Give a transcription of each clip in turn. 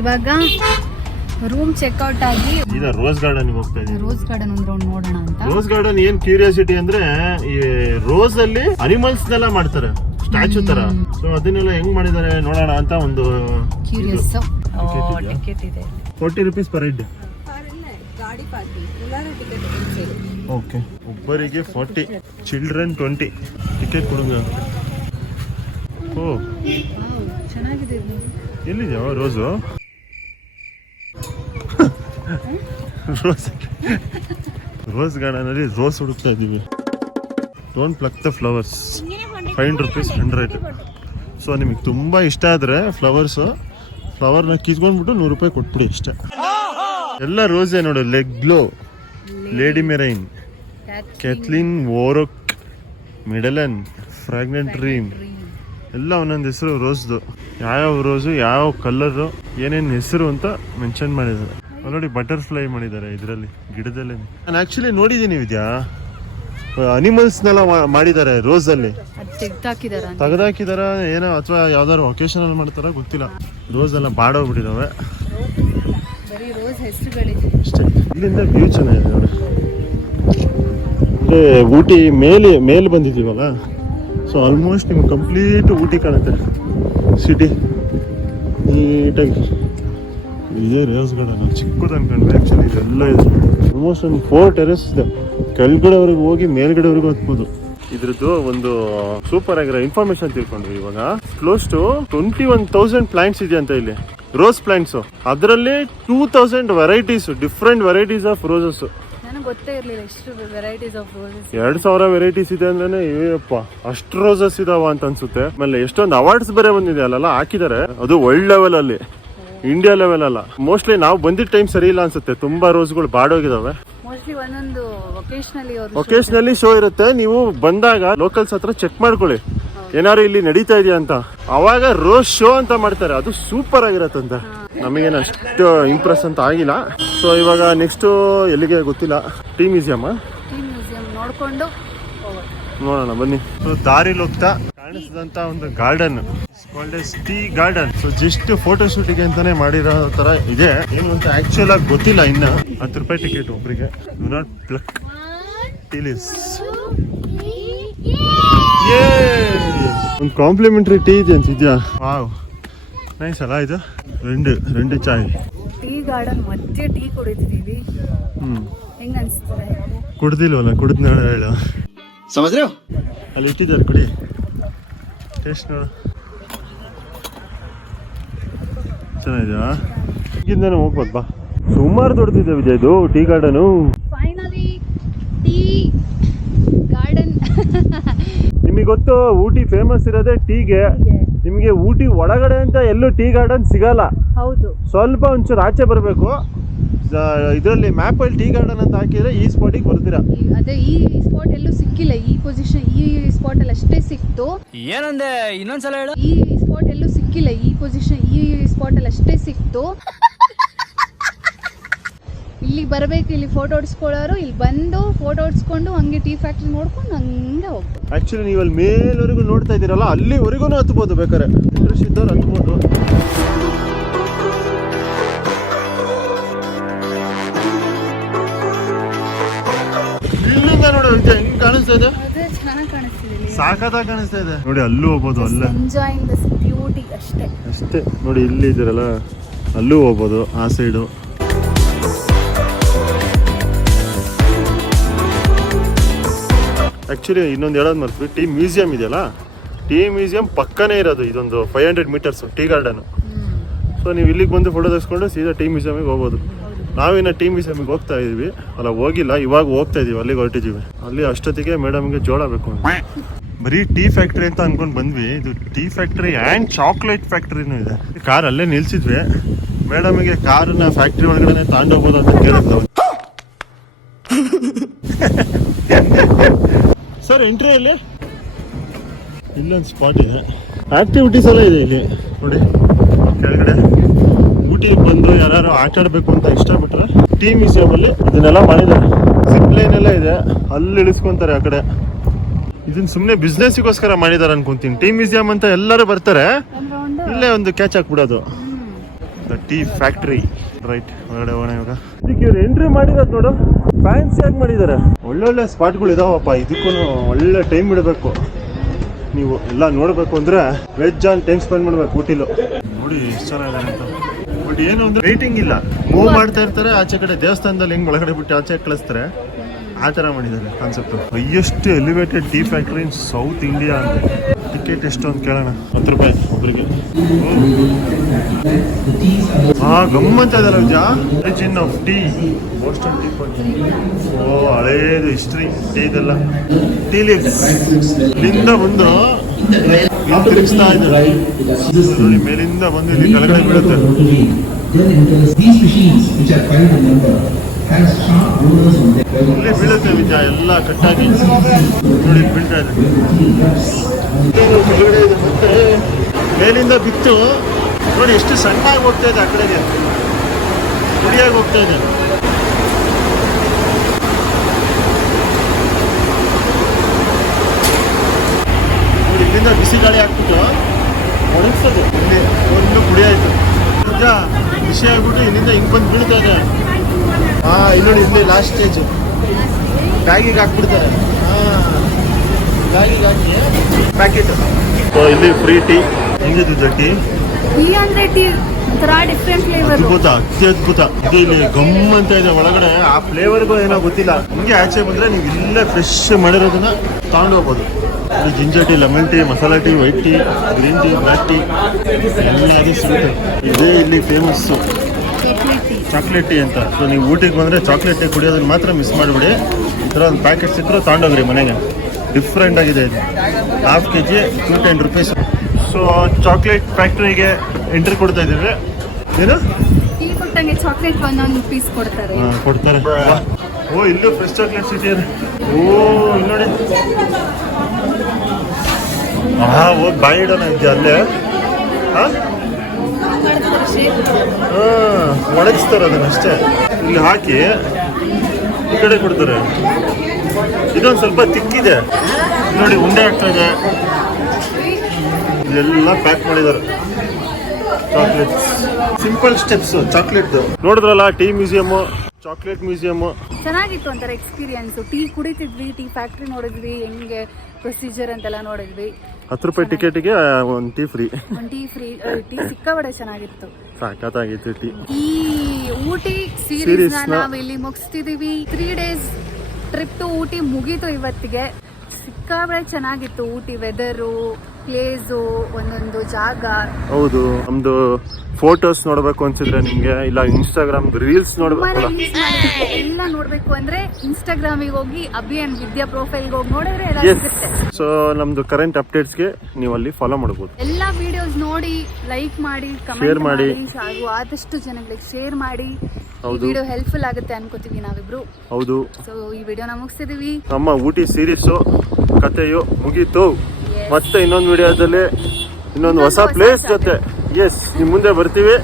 ಇವಾಗ room checkout ಆಗಿ ಈಗ ರೋಸ್ ಗಾರ್ಡನ್ ಹೋಗ್ತಾ ಇದೀವಿ. ರೋಸ್ ಗಾರ್ಡನ್ ಒಂದು ರೌಂಡ್ ನೋಡೋಣ ಅಂತ. ರೋಸ್ ಗಾರ್ಡನ್ ಏನ್ ಕ್ಯೂರಿಯಾಸಿಟಿ ಅಂದ್ರೆ ಈ ರೋಸ್ ಅಲ್ಲಿ ಅನಿಮಲ್ಸ್ ನೆಲ್ಲ ಮಾಡ್ತಾರೆ ಸ್ಟ್ಯಾಚು ತರ. ಸೊ ಅದನ್ನೆಲ್ಲ ಹೆಂಗ್ ಮಾಡಿದ್ದಾರೆ ನೋಡೋಣ ಅಂತ ಒಂದು ಕ್ಯೂರಿಯಸ್. ಟಿಕೆಟ್ ಇದೆ 40 rupees per head. ಓಕೆ, ಒಬ್ಬರಿಗೆ 40, ಚಿಲ್ಡ್ರನ್ 20. ಟಿಕೆಟ್ ಕೊಡುಂಗ. ಓ ಚೆನ್ನಾಗಿದೆ. ಎಲ್ಲಿದ್ಯಾ ರೋಸು? ರೋಸ್ ಗಾರ್ಡನ್ ಅಲ್ಲಿ ರೋಸ್ ಹುಡುಕ್ತಾ ಇದೀವಿ. Don't pluck the flowers. 5 rupees 100. So ನಿಮಗೆ ತುಂಬಾ ಇಷ್ಟ ಆದ್ರೆ ಫ್ಲವರ್ನ ಕಿತ್ಕೊಂಡ್ಬಿಟ್ಟು 100 ರೂಪಾಯಿ ಕೊಟ್ಬಿಡಿ ಅಷ್ಟೇ. ಎಲ್ಲ ರೋಸೇ ನೋಡು. ಲೆಗ್ಲೋ, ಲೇಡಿ ಮೆರೈನ್, ಕ್ಯಾಥ್ಲಿನ್ ವೋರೋಕ್, ಮಿಡಲನ್, ಫ್ರಾಗ್ನೆಂಟ್ ಡ್ರೀಮ್ ಎಲ್ಲ ಒಂದೊಂದು ಹೆಸರು ರೋಸ್ದು. ಯಾವ್ಯಾವ ರೋಸು ಯಾವ ಕಲರು ಏನೇನು ಹೆಸರು ಅಂತ ಮೆನ್ಷನ್ ಮಾಡಿದ್ದಾರೆ. ನೋಡಿ ಬಟರ್ಫ್ಲೈ ಮಾಡಿದ್ದಾರೆ ಇದರಲ್ಲಿ ಗಿಡದಲ್ಲೇ. ನಾನು ಆಕ್ಚುಲಿ ನೋಡಿದ್ದೀನಿ ವಿದ್ಯಾ, ಅನಿಮಲ್ಸ್ನೆಲ್ಲ ಮಾಡಿದ್ದಾರೆ ರೋಸ್ ಅಲ್ಲಿ. ತೆಗೆದಾಕಿದಾರ ಏನೋ ಅಥವಾ ಯಾವ್ದಾದ್ರು ಒಕೇಶನ್ ಮಾಡ್ತಾರ ಗೊತ್ತಿಲ್ಲ. ರೋಸ್ ಎಲ್ಲ ಬಾಡೋಗ್ಬಿಟ್ಟಿದಾವೆ ಅಷ್ಟೇ. ಇಲ್ಲಿಂದ ವ್ಯೂ ಚೆನ್ನಾಗಿದೆ ನೋಡಿ. ಅಂದ್ರೆ ಊಟಿ ಮೇಲೆ ಬಂದಿದ್ದೀವಲ್ಲ, ಸೊ ಆಲ್ಮೋಸ್ಟ್ ನಿಮ್ಗೆ ಕಂಪ್ಲೀಟ್ ಊಟಿ ಕಾಣುತ್ತೆ ಸಿಟಿ ನೀಟಾಗಿ. ಇದೇ ರೋಸ್ ಗಾರ್ಡನ್ ಚಿಕ್ಕದು ಅನ್ಕೊಂಡ್ರೆ ಆ್ಯಕ್ಚುಲಿ ಇದೆಲ್ಲ ಇದೆ. ಆಲ್ಮೋಸ್ಟ್ ಒಂದು 4 ಟೆರೆಸ್ ಇದೆ. ಕೆಳಗಡೆವರೆಗೂ ಹೋಗಿ ಮೇಲ್ಗಡೆವರೆಗೂ ಹತ್ಬೋದು. ಇದ್ರದ್ದು ಒಂದು ಸೂಪರ್ ಆಗಿರೋ ಇನ್ಫಾರ್ಮೇಶನ್ ತಿಳ್ಕೊಂಡ್ವಿ ಇವಾಗ. ಕ್ಲೋಸ್ ಟು 21,000 ಪ್ಲಾಂಟ್ಸ್ ಇದೆ ಅಂತ ಇಲ್ಲಿ, ರೋಸ್ ಪ್ಲಾಂಟ್ಸ್. ಅದರಲ್ಲಿ 2,000 varieties, different varieties of roses. ಗೊತ್ತೇ ಇರಲಿಲ್ಲ ಎಷ್ಟು ವೆರೈಟೀಸ್ ಆಫ್ ರೋಸಸ್. 2,000 ವೆರೈಟೀಸ್ ಇದೆ ಅಂದ್ರೆ ಏಪ್ಪ ಅಷ್ಟು ರೋಸಸ್ ಇದಾವ ಅಂತ ಅನ್ಸುತ್ತೆ. ಆಮೇಲೆ ಎಷ್ಟೊಂದು ಅವಾರ್ಡ್ಸ್ ಬೇರೆ ಬಂದಿದೆ ಅಲ್ಲ, ಹಾಕಿದ್ದಾರೆ. ಅದು ವರ್ಲ್ಡ್ ಲೆವೆಲ್ ಅಲ್ಲಿ, ಇಂಡಿಯಾ ಲೆವೆಲ್ ಅಲ್ಲ. ಮೋಸ್ಟ್ಲಿ ನಾವು ಬಂದಿದ್ದ ಟೈಮ್ ಸರಿ ಇಲ್ಲ ಅನ್ಸುತ್ತೆ. ತುಂಬಾ ರೋಸ್ಗಳು ಬಾಡೋಗಿದಾವೆ. ಒಕೇಶನಲ್ಲಿ ಶೋ ಇರುತ್ತೆ. ನೀವು ಬಂದಾಗ ಲೋಕಲ್ಸ್ ಹತ್ರ ಚೆಕ್ ಮಾಡ್ಕೊಳ್ಳಿ ಏನಾದ್ರು ಇಲ್ಲಿ ನಡೀತಾ ಇದೆಯಾ ಅಂತ. ಅವಾಗ ರೋಸ್ ಶೋ ಅಂತ ಮಾಡ್ತಾರೆ. ಅದು ಸೂಪರ್ ಆಗಿರತ್ತಂತೆ. ನಮಗೇನು ಅಷ್ಟು ಇಂಪ್ರೆಸ್ ಅಂತ ಆಗಿಲ್ಲ. ಸೊ ಇವಾಗ ನೆಕ್ಸ್ಟ್ ಎಲ್ಲಿಗೆ ಗೊತ್ತಿಲ್ಲ. ಟೀ ಮ್ಯೂಸಿಯಂ ನೋಡ್ಕೊಂಡು ನೋಡೋಣ ಬನ್ನಿ. ಸೊ ದಾರಿಲಿ ಹೋಗ್ತಾ ಕಾಣಿಸಿದಂತ ಒಂದು garden, tea garden. So just photo ಶೂಟಿಗೆ ಅಂತಾನೆ ಮಾಡಿರೋ ತರ ಇದೆ. ಏನು ಅಂತ ಆಕ್ಚುಲ್ ಆಗಿ ಗೊತ್ತಿಲ್ಲ. ಇನ್ನ 10 ರೂಪಾಯಿ ಟಿಕೆಟ್ ಒಬ್ರಿಗೆ. Do not pluck tea leaves. ಒಂದು ಕಾಂಪ್ಲಿಮೆಂಟರಿ ಟೀ ಇದೆ ಅನ್ಸಿದ್ಯಾ? ವಾವ್, ನೈಸ್ ಅಲ್ಲ ಇದು. రెండు ಚಾಯ್. ಟೀ ಗಾರ್ಡನ್ ಮಧ್ಯೆ ಟೀ ಕುಡಿತಿದೀವಿ. ಹೆಂಗ ಅನ್ಸುತ್ತೆ? ಕುಡ್ದಿಲ್ವಲ್ಲ, ಕುಡಿದ್ ನೋಡ ಹೇಳು. ಸಮಜ್ರೆ ಅಲ್ಲಿ ಇಟ್ಟಿದ್ದಾರೆ, ಕುಡಿ. ಟೇಸ್ಟ್ ನೋಡು, ಚೆನ್ನಾಗಿದೆಯಾ? ಹಿಂಗಿಂದಾನೆ ಹೋಗ್ಬೋದು ಬಾ. ಸುಮಾರು ದೊಡ್ಡದಿದೆ ವಿಜಯ್ ಇದು tea garden. Finally tea garden. ನಿಮಗೆ ಗೊತ್ತು ಊಟಿ ಫೇಮಸ್ ಇರೋದೇ ಟೀಗೆ. ನಿಮಗೆ ಊಟಿ ಒಳಗಡೆ ಅಂತ ಎಲ್ಲೂ ಟೀ ಗಾರ್ಡನ್ ಸಿಗಲ್ಲ. ಹೌದು, ಸ್ವಲ್ಪ ಒಂಚೂರು ಆಚೆ ಬರಬೇಕು. ಇದರಲ್ಲಿ ಮ್ಯಾಪ್ ಅಲ್ಲಿ ಟೀ ಗಾರ್ಡನ್ ಅಂತ ಹಾಕಿದ್ರೆ ಈ ಸ್ಪಾಟಿಗೆ ಬರ್ತೀರಾ. ಅದೇ ಈ ಸ್ಪಾಟ್ ಎಲ್ಲೂ ಸಿಕ್ಕಿಲ್ಲ. ಈ ಪೊಸಿಷನ್ ಈ ಸ್ಪಾಟ್ ಅಲ್ಲಿ ಅಷ್ಟೇ ಸಿಕ್ತು. ಏನಂದೆ ಇನ್ನೊಂದ್ಸಲ ಹೇಳು. ಈ ಸ್ಪಾಟ್ ಎಲ್ಲೂ ಸಿಕ್ಕಿಲ್ಲ. ಈ ಪೊಸಿಷನ್ ಈ ಸ್ಪಾಟ್ ಅಲ್ಲಿ ಅಷ್ಟೇ ಸಿಕ್ತು. ಇಲ್ಲಿ ಬರಬೇಕು, ಇಲ್ಲಿ ಫೋಟೋ ಹೊಡ್ಸ್ಕೊಳ್ಳೋರು ಇಲ್ಲಿ ಬಂದು ಫೋಟೋ ಹೊಡ್ಸ್ಕೊಂಡು ಹಂಗೆ ಟೀ ಫ್ಯಾಕ್ಟ್ರಿ ನೋಡ್ಕೊಂಡು ಹಂಗೆ ಹೋಗ್ಬೋದು. ಆಕ್ಚುಲಿ ನೀವು ಅಲ್ಲಿ ಮೇಲ್ವರೆಗೂ ನೋಡ್ತಾ ಇದ್ದೀರಲ್ಲ, ಅಲ್ಲಿವರೆಗೂ ಹತ್ಬೋದು ಬೇಕಾರೆ. ಇಂಟ್ರೆಸ್ಟ್ ಇದ್ದವ್ರು ಹತ್ಬೋದು. ಇಲ್ಲಿಂದ ನೋಡು ಹೆಂಗ್ ಕಾಣಿಸ್ತಾ ಇದೆ. ಸಾಕತ್ತಾಗಿ ಕಾಣಿಸ್ತಾ ಇದೆ ನೋಡಿ. ಅಲ್ಲೂ ಹೋಗ್ಬೋದು. ಅಲ್ಲೇ ಎಂಜಾಯಿಂಗ್ ದ ಬ್ಯೂಟಿ ಅಷ್ಟೇ ನೋಡಿ. ಇಲ್ಲಿ ಇದ್ದೀರಲ್ಲ, ಅಲ್ಲೂ ಹೋಗ್ಬೋದು ಆ ಸೈಡು. ಆ್ಯಕ್ಚುಲಿ ಇನ್ನೊಂದು ಹೇಳೋದು ಮರ್ತ್ವಿ, ಟೀ ಮ್ಯೂಸಿಯಂ ಇದೆಯಲ್ಲ, ಟೀ ಮ್ಯೂಸಿಯಂ ಪಕ್ಕನೇ ಇರೋದು. ಇದೊಂದು 500 meters ಟೀ ಗಾರ್ಡನು. ಸೊ ನೀವು ಇಲ್ಲಿಗೆ ಬಂದು ಫೋಟೋ ತೆಗೆಸ್ಕೊಂಡು ಸೀದಾ ಟೀ ಮ್ಯೂಸಿಯಮಿಗೆ ಹೋಗ್ಬೋದು. ನಾವಿನ್ನ ಟೀ ಮ್ಯೂಸಿಯಮಿಗೆ ಹೋಗ್ತಾ ಇದೀವಿ. ಅಲ್ಲ ಹೋಗಿಲ್ಲ, ಇವಾಗ ಹೋಗ್ತಾ ಇದೀವಿ. ಅಲ್ಲಿಗೆ ಹೊರಟಿದ್ದೀವಿ. ಅಲ್ಲಿ ಅಷ್ಟೊತ್ತಿಗೆ ಮೇಡಮ್ಗೆ ಜೋಳ ಬೇಕು. ಬರೀ ಟೀ ಫ್ಯಾಕ್ಟ್ರಿ ಅಂತ ಅನ್ಕೊಂಡು ಬಂದ್ವಿ. ಇದು ಟೀ ಫ್ಯಾಕ್ಟ್ರಿ ಆ್ಯಂಡ್ ಚಾಕ್ಲೇಟ್ ಫ್ಯಾಕ್ಟ್ರಿನೂ ಇದೆ. ಕಾರ್ ಅಲ್ಲೇ ನಿಲ್ಸಿದ್ವಿ. ಮೇಡಮ್ಗೆ ಕಾರನ್ನ ಫ್ಯಾಕ್ಟ್ರಿ ಒಳಗಡೆ ತಗೊಂಡೋಗ್ಬೋದು ಅಂತ ಕೇಳಿದ್ವಿ. ಸರ್ ಎಂಟ್ರಿಯಲ್ಲಿ ಇಲ್ಲೊಂದು ಸ್ಪಾಟ್ ಇದೆ. ಆಕ್ಟಿವಿಟೀಸ್ ಎಲ್ಲ ಇದೆ ಇಲ್ಲಿ ನೋಡಿ. ಕೆಳಗಡೆ ಊಟಿಗೆ ಬಂದು ಯಾರು ಆಟ ಆಡಬೇಕು ಅಂತ ಇಷ್ಟಪಟ್ರೆ ಟೀ ಮ್ಯೂಸಿಯಂ ಅಲ್ಲಿ ಇದನ್ನೆಲ್ಲ ಮಾಡಿದ್ದಾರೆ. ಜಿಪ್ ಲೈನ್ ಎಲ್ಲ ಇದೆ, ಅಲ್ಲಿ ಇಳಿಸ್ಕೊಂತಾರೆ ಆ ಕಡೆ. ಇದನ್ನ ಸುಮ್ಮನೆ ಬಿಸ್ನೆಸ್ಗೋಸ್ಕರ ಮಾಡಿದಾರೆ ಅನ್ಕೊಂತೀನಿ. ಟೀ ಮ್ಯೂಸಿಯಂ ಅಂತ ಎಲ್ಲರೂ ಬರ್ತಾರೆ, ಇಲ್ಲೇ ಒಂದು ಕ್ಯಾಚ್ ಹಾಕ್ಬಿಡೋದು. The tea factory. ರೈಟ್, ಹೊರಗಡೆ ಹೋಗೋಣ ಇವಾಗ. ಇದಕ್ಕೆ ಇವ್ರು ಎಂಟ್ರಿ ಮಾಡಿರೋದು ನೋಡು, ಫ್ಯಾನ್ಸಿ ಆಗಿ ಮಾಡಿದ್ದಾರೆ. ಒಳ್ಳೊಳ್ಳೆ ಸ್ಪಾಟ್ಗಳು ಇದಾವಪ್ಪ. ಇದಕ್ಕೂ ಒಳ್ಳೆ ಟೈಮ್ ಬಿಡಬೇಕು. ನೀವು ಎಲ್ಲ ನೋಡಬೇಕು ಅಂದ್ರೆ ವೆಜ್ ಆನ್ ಟೈಮ್ ಸ್ಪೆಂಡ್ ಮಾಡ್ಬೇಕು ಊಟಿಲು. ನೋಡಿ ಎಷ್ಟು ಚೆನ್ನಾಗಿದೆ ಅಂತ. ಬಟ್ ಏನು ಅಂದ್ರೆ ರೇಟಿಂಗ್ ಇಲ್ಲ, ಮೂವ್ ಮಾಡ್ತಾ ಇರ್ತಾರೆ. ಆಚೆ ಕಡೆ ದೇವಸ್ಥಾನದಲ್ಲಿ ಹೆಂಗ್ ಒಳಗಡೆ ಬಿಟ್ಟು ಆಚೆ ಕಳಿಸ್ತಾರೆ, ಆ ಥರ ಮಾಡಿದ್ದಾರೆ concept. Highest elevated tea factory in South India ಅಂತ. ಟಿಕೆಟ್ ಎಷ್ಟು ಅಂತ ಕೇಳೋಣ. 10 ರೂಪಾಯಿ ಒಬ್ರಿಗೆ. ಗಮ್ಮಂತ ಇದಲ್ಲ Vijaya. Origin of tea, Boston tea point. ಓ ಹಳೇದು ಹಿಸ್ಟ್ರಿ ಟೀ ಇದೆಲ್ಲ. ಟೀ ಲೀವ್ಸ್ ಇಲ್ಲಿಂದ ಬಂದು ತಿರುಗಿಸ್ತಾ ಇದ್ದಾರೆ ನೋಡಿ. ಮೇಲಿಂದ ಬಂದು ಇಲ್ಲಿ ಕೆಳಗಡೆ ಬೀಳುತ್ತೆ. ಇಲ್ಲಿ ಬೀಳುತ್ತೆ ವಿಜಯ, ಎಲ್ಲ ಕಟ್ಟಾಗಿ ನೋಡಿ ಬೀಳ್ತಾ ಇದೆ. ಕೆಳಗಡೆ ಇದೆ ಮತ್ತೆ ಮೇಲಿಂದ ಬಿತ್ತು ನೋಡಿ, ಎಷ್ಟು ಸಣ್ಣಾಗಿ ಹೋಗ್ತಾ ಇದೆ. ಆ ಕಡೆಗೆ ಗುಡಿಯಾಗಿ ಹೋಗ್ತಾ ಇದೆ. ನೋಡಿ ಇಲ್ಲಿಂದ ಬಿಸಿ ಗಾಳಿ ಹಾಕ್ಬಿಟ್ಟು ಒಣಗಿಸೋದು. ಇಲ್ಲಿ ಒಂದು ಗುಡಿ ಆಯ್ತು ನಿಜ, ಬಿಸಿ ಆಗ್ಬಿಟ್ಟು ಇಲ್ಲಿಂದ ಹಿಂಗೆ ಬಂದು ಬೀಳ್ತಾ ಇದೆ. ಇಲ್ಲಿ ನೋಡಿ, ಇಲ್ಲಿ ಲಾಸ್ಟ್ ಸ್ಟೇಜ್ ಬ್ಯಾಗಿಗೆ ಹಾಕ್ಬಿಡ್ತಾರೆ. ಬ್ಯಾಗಿಗೆ ಹಾಕಿ ಪ್ಯಾಕೆಟ್. ಇಲ್ಲಿ ಫ್ರೀ ಟೀ. ಹೆಂಗಿದೆ ಟೀ? ಟೀ ಅಂದ್ರೆ ಟೀ ಒಂಥರ ಡಿಫ್ರೆಂಟ್ ಫ್ಲೇವರ್. ಅದ್ಭುತ, ಅತ್ಯದ್ಭುತ. ಇದು ಇಲ್ಲಿ ಗಮ್ ಅಂತ ಇದೆ ಒಳಗಡೆ. ಆ ಫ್ಲೇವರ್ಗೂ ಏನೋ ಗೊತ್ತಿಲ್ಲ. ಹಿಂಗೆ ಆಚೆ ಬಂದ್ರೆ ನೀವು ಇಲ್ಲೇ ಫ್ರೆಶ್ ಮಾಡಿರೋದನ್ನ ತಗೊಂಡು ಹೋಗ್ಬೋದು. ಇಲ್ಲಿ ginger tea, lemon tea, masala tea, white tea, green tea, black tea ಎಲ್ಲಾಗಿ ಸಿಗುತ್ತೆ. ಇದೇ ಇಲ್ಲಿ ಫೇಮಸ್ಸು ಚಾಕ್ಲೇಟ್ ಟೀ ಅಂತ. ಸೊ ನೀವು ಊಟಿಗೆ ಬಂದರೆ ಚಾಕ್ಲೇಟ್ ಟೀ ಕುಡಿಯೋದನ್ನ ಮಾತ್ರ ಮಿಸ್ ಮಾಡಿಬಿಡಿ. ಈ ಥರ ಒಂದು ಪ್ಯಾಕೆಟ್ ಸಿಕ್ಕರೆ ತಗೊಂಡೋಗ್ರಿ ಮನೆಗೆ. ಡಿಫ್ರೆಂಟ್ ಆಗಿದೆ ಇದು. ½ kg 210 ರೂಪೀಸ್. ಸೊ ಚಾಕ್ಲೇಟ್ ಫ್ಯಾಕ್ಟ್ರಿಗೆ ಎಂಟ್ರಿ ಕೊಡ್ತಾ ಇದ್ದೀವಿ. ಏನು ಟೀ ಕೊಟ್ಟಂಗೆ ಚಾಕ್ಲೇಟ್ ಒಂದೊಂದು ಪೀಸ್ ಕೊಡ್ತಾರೆ. ಕೊಡ್ತಾರೆ. ಓ ಇಲ್ಲೂ ಫ್ರೆಶ್ ಚಾಕ್ಲೇಟ್ ಸಿಟಿ ಇದೆ. ಓ ಇಲ್ಲಿ ನೋಡಿ. ಹೋಗಿ ಬಾಯಿ ಇಡೋಣ ಇದೆಯಾ ಅಲ್ಲೇ. ಒಣಗಿಸ್ತಾರೆ ಅದನ್ನಷ್ಟೇ. ಇಲ್ಲಿ ಹಾಕಿ ಈ ಕಡೆ ಕೊಡ್ತಾರೆ. ಇದೊಂದು ಸ್ವಲ್ಪ ತಿಕ್ಕಿದೆ ನೋಡಿ, ಉಂಡೆ ಆಗ್ತಾ ಇದೆ. ಇದೆಲ್ಲ ಪ್ಯಾಕ್ ಮಾಡಿದ್ದಾರೆ ಚಾಕ್ಲೇಟ್. Simple steps chocolate. ನೋಡಿದ್ರಲ್ಲ ಟೀ ಮ್ಯೂಸಿಯಮ್, ಚಾಕ್ಲೇಟ್ ಮ್ಯೂಸಿಯಮ್. ಚೆನ್ನಾಗಿತ್ತು ಒಂಥರ ಎಕ್ಸ್ಪೀರಿಯನ್ಸ್. ಟೀ ಕುಡಿತಿದ್ವಿ, ಟೀ ಫ್ಯಾಕ್ಟ್ರಿ ನೋಡಿದ್ವಿ, ಹೆಂಗೆ ಪ್ರೊಸೀಜರ್ ಅಂತೆಲ್ಲ ನೋಡಿದ್ವಿ. 10 ರೂಪಾಯಿ ಟಿಕೆಟಿಗೆ ಒಂದು ಟೀ ಫ್ರೀ. ಟೀ ಸಿಕ್ಕಾಬಡೆ ಚೆನ್ನಾಗಿತ್ತು. ಸಾಕಾಗಿತ್ತು ಟೀ. ಈ ಊಟಿ ಸೀರೀಸ್ ನಾವು ಇಲ್ಲಿ ಮುಗಿಸ್ತಿದೀವಿ. 3 days ಟ್ರಿಪ್ ಟು ಊಟಿ ಮುಗೀತು ಇವತ್ತಿಗೆ. ಸಿಕ್ಕಾಬಡೆ ಚೆನ್ನಾಗಿತ್ತು ಊಟಿ. ವೆದರು, ಪ್ಲೇಸು, ಒಂದೊಂದು ಜಾಗ. ಹೌದು, ನಮ್ದು ಫೋಟೋಸ್ ನೋಡ್ಬೇಕು ಅನ್ಸಿದ್ರೆ ನಿಮ್ಗೆ, ಇಲ್ಲ ಇನ್ಸ್ಟಾಗ್ರಾಮ್ ರೀಲ್ಸ್ ನೋಡ್ಬೇಕು, ಎಲ್ಲ ನೋಡ್ಬೇಕು ಅಂದ್ರೆ ಇನ್ಸ್ಟಾಗ್ರಾಮಿಗೆ ಹೋಗಿ ಅಭಿ ಅಂಡ್ ವಿದ್ಯಾ ಪ್ರೊಫೈಲ್ಗೆ ಹೋಗಿ ನೋಡಿದ್ರೆ ಎಲ್ಲ ಸಿಗುತ್ತೆ. ಸೊ ನಮ್ದು ಕರೆಂಟ್ ಅಪ್ಡೇಟ್ಸ್ಗೆ ನೀವು ಅಲ್ಲಿ ಫಾಲೋ ಮಾಡಬಹುದು. ಎಲ್ಲ ವಿಡಿಯೋಸ್ ನೋಡಿ ಲೈಕ್ ಮಾಡಿ, ಕಮೆಂಟ್ ಮಾಡಿ, ಹಾಗೂ ಆದಷ್ಟು ಜನಗಳಿಗೆ ಶೇರ್ ಮಾಡಿ. ಈ ವಿಡಿಯೋ ಹೆಲ್ಪ್ಫುಲ್ ಆಗುತ್ತೆ ಅನ್ಕೋತೀವಿ ನಾವಿಬ್ರು. ಹೌದು. ಸೊ ಈ ವಿಡಿಯೋನ ಮುಗಿಸ್ತಿದೀವಿ. ನಮ್ಮ ಊಟಿ ಸೀರೀಸು ಕಥೆಯು ಮುಗೀತು. ಮತ್ತೆ ಇನ್ನೊಂದು ವಿಡಿಯೋದಲ್ಲಿ ಇನ್ನೊಂದು ಹೊಸ ಪ್ಲೇಸ್ ಜೊತೆ ನಿಮ್ ಮುಂದೆ ಬರ್ತೀವಿ.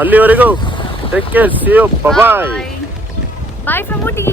ಅಲ್ಲಿವರೆಗೂ take care, see you, bye. Bye from Ooty.